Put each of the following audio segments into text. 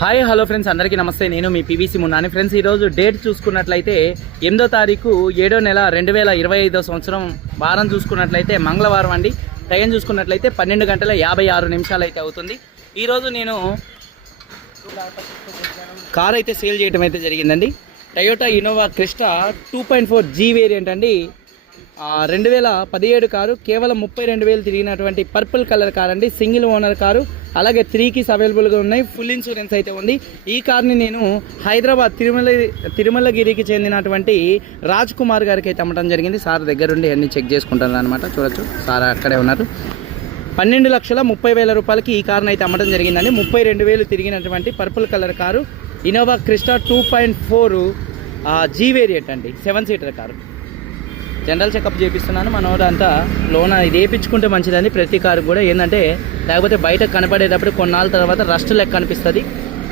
Hi hello friends అందరికీ నమస్తే. నేను మీ పీవీసీ మున్నాని. ఫ్రెండ్స్ ఈరోజు డేట్ చూసుకున్నట్లయితే ఎనిమిదో తారీఖు ఏడో నెల రెండు వేల ఇరవై ఐదో సంవత్సరం వారం చూసుకున్నట్లయితే మంగళవారం అండి. టైం చూసుకున్నట్లయితే పన్నెండు గంటల యాభై ఆరు నిమిషాలు అయితే అవుతుంది. ఈరోజు నేను కార్ అయితే సేల్ చేయడం అయితే జరిగిందండి. Toyota Innova Crysta two point four G variant అండి. రెండు వేల పదిహేడు కారు కేవలం ముప్పై రెండు వేలు తిరిగినటువంటి పర్పుల్ కలర్ కార్ అండి. Single owner car. అలాగే త్రీ కీస్ అవైలబుల్గా ఉన్నాయి. ఫుల్ ఇన్సూరెన్స్ అయితే ఉంది. ఈ కార్ని నేను హైదరాబాద్ తిరుమల తిరుమలగిరికి చెందినటువంటి రాజ్ కుమార్ గారికి అయితే అమ్మటం జరిగింది. సార్ దగ్గరుండి అన్ని చెక్ చేసుకుంటాను అనమాట చూడొచ్చు. సార్ అక్కడే ఉన్నారు. పన్నెండు లక్షల ముప్పై వేల రూపాయలకి ఈ కార్ని అయితే అమ్మడం జరిగిందండి. ముప్పై రెండు వేలు తిరిగినటువంటి purple colour car. Innova Crysta two point four G variant అండి. Seven seater car. General checkup చేపిస్తున్నాను మనోడు అంతా లోన ఇది వేయించుకుంటే మంచిదని ప్రతి కారు కూడా ఏంటంటే లేకపోతే బయట కనపడేటప్పుడు కొన్నాళ్ళ తర్వాత రస్ట్ లెక్క కనిపిస్తుంది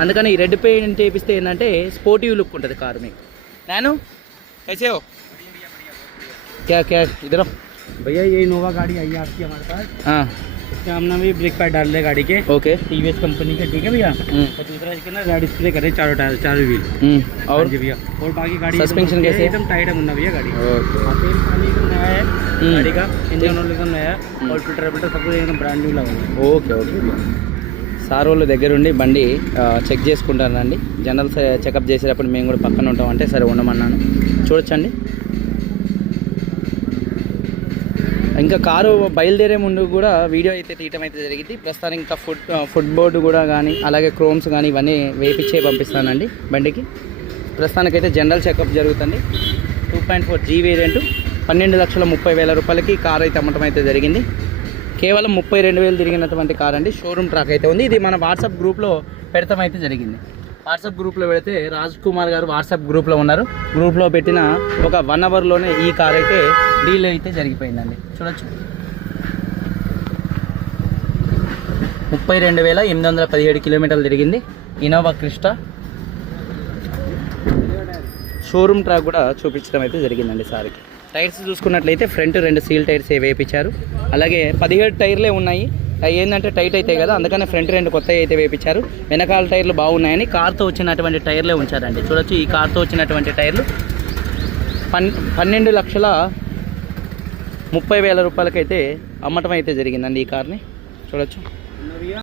అందుకని ఈ రెడ్ పెయింట్ వేపిస్తే ఏంటంటే స్పోర్టివ్ లుక్ ఉంటుంది కారు మీకు నేను कैसे हो क्या क्या इधर आओ। भैया ये इनोवा गाड़ी आई है आपकी हमारे पास हाँ इसमें हमने भी ब्रेक पैड डाल रहे गाड़ी के ओके टीवीएस कंपनी के ठीक है भैया हम्म, और दूसरा इसके ना रेड स्प्रे करे चारों टायर चारों व्हील हम्म, और जी भैया और बाकी गाड़ी Suspension एकदम- कैसे है? एकदम टाइट है मुन्ना भैया गाड़ी ओके हाँ, तेल पानी एकदम नया है हम्म। गाड़ी का इंजन ऑयल एकदम नया है और फिल्टर फिल्टर सब कुछ एकदम ब्रांड न्यू लगा हुआ है ఓకే ఓకే సార్ వాళ్ళ దగ్గరుండి బండి ఆ, చెక్ చేసుకుంటానండి జనరల్ స- చెకప్ చేసేటప్పుడు మేము కూడా పక్కన ఉంటాం అంటే సరే ఉండమన్నాను చూడొచ్చండి ఇంకా కారు బయలుదేరే ముందు కూడా వీడియో అయితే తీయటం అయితే జరిగింది. ప్రస్తుతానికి ఇంకా ఫుడ్ ఫుడ్ బోర్డు కూడా కానీ అలాగే క్రోమ్స్ కానీ ఇవన్నీ వేపించే పంపిస్తానండి బండికి. ప్రస్తుతానికైతే జనరల్ చెకప్ జరుగుతుంది. Two point four G variant. పన్నెండు లక్షల ముప్పై వేల రూపాయలకి కార్ అయితే అమ్మటం అయితే జరిగింది. కేవలం ముప్పై రెండు వేలు తిరిగినటువంటి కార్ అండి షోరూమ్ ట్రాక్ అయితే ఉంది. ఇది మన వాట్సాప్ గ్రూప్లో పెడతాం అయితే జరిగింది. వాట్సాప్ గ్రూప్లో పెడితే రాజ్ కుమార్ గారు వాట్సాప్ గ్రూప్లో ఉన్నారు. గ్రూప్లో పెట్టిన ఒక వన్ అవర్లోనే ఈ కార్ అయితే డీల్ అయితే జరిగిపోయిందండి. చూడొచ్చు. ముప్పై రెండు వేల ఎనిమిది వందల పదిహేడు కిలోమీటర్లు తిరిగింది ఇనోవా క్రిస్టా. షోరూమ్ ట్రాక్ కూడా చూపించడం అయితే జరిగిందండి సార్కి టైర్స్ చూసుకున్నట్లయితే ఫ్రంట్ రెండు సీల్ టైర్స్ వేయించారు వేపించారు. అలాగే పదిహేడు టైర్లే ఉన్నాయి. ఏంటంటే టైట్ అవుతాయి కదా అందుకని ఫ్రంట్ రెండు కొత్త అయితే వేపించారు. వెనకాల టైర్లు బాగున్నాయని కార్తో వచ్చినటువంటి టైర్లే ఉంచారండి. చూడొచ్చు ఈ కార్తో వచ్చినటువంటి టైర్లు పన్ పన్నెండు లక్షల ముప్పై వేల రూపాయలకైతే అమ్మటం అయితే జరిగిందండి ఈ కార్ని. చూడొచ్చు.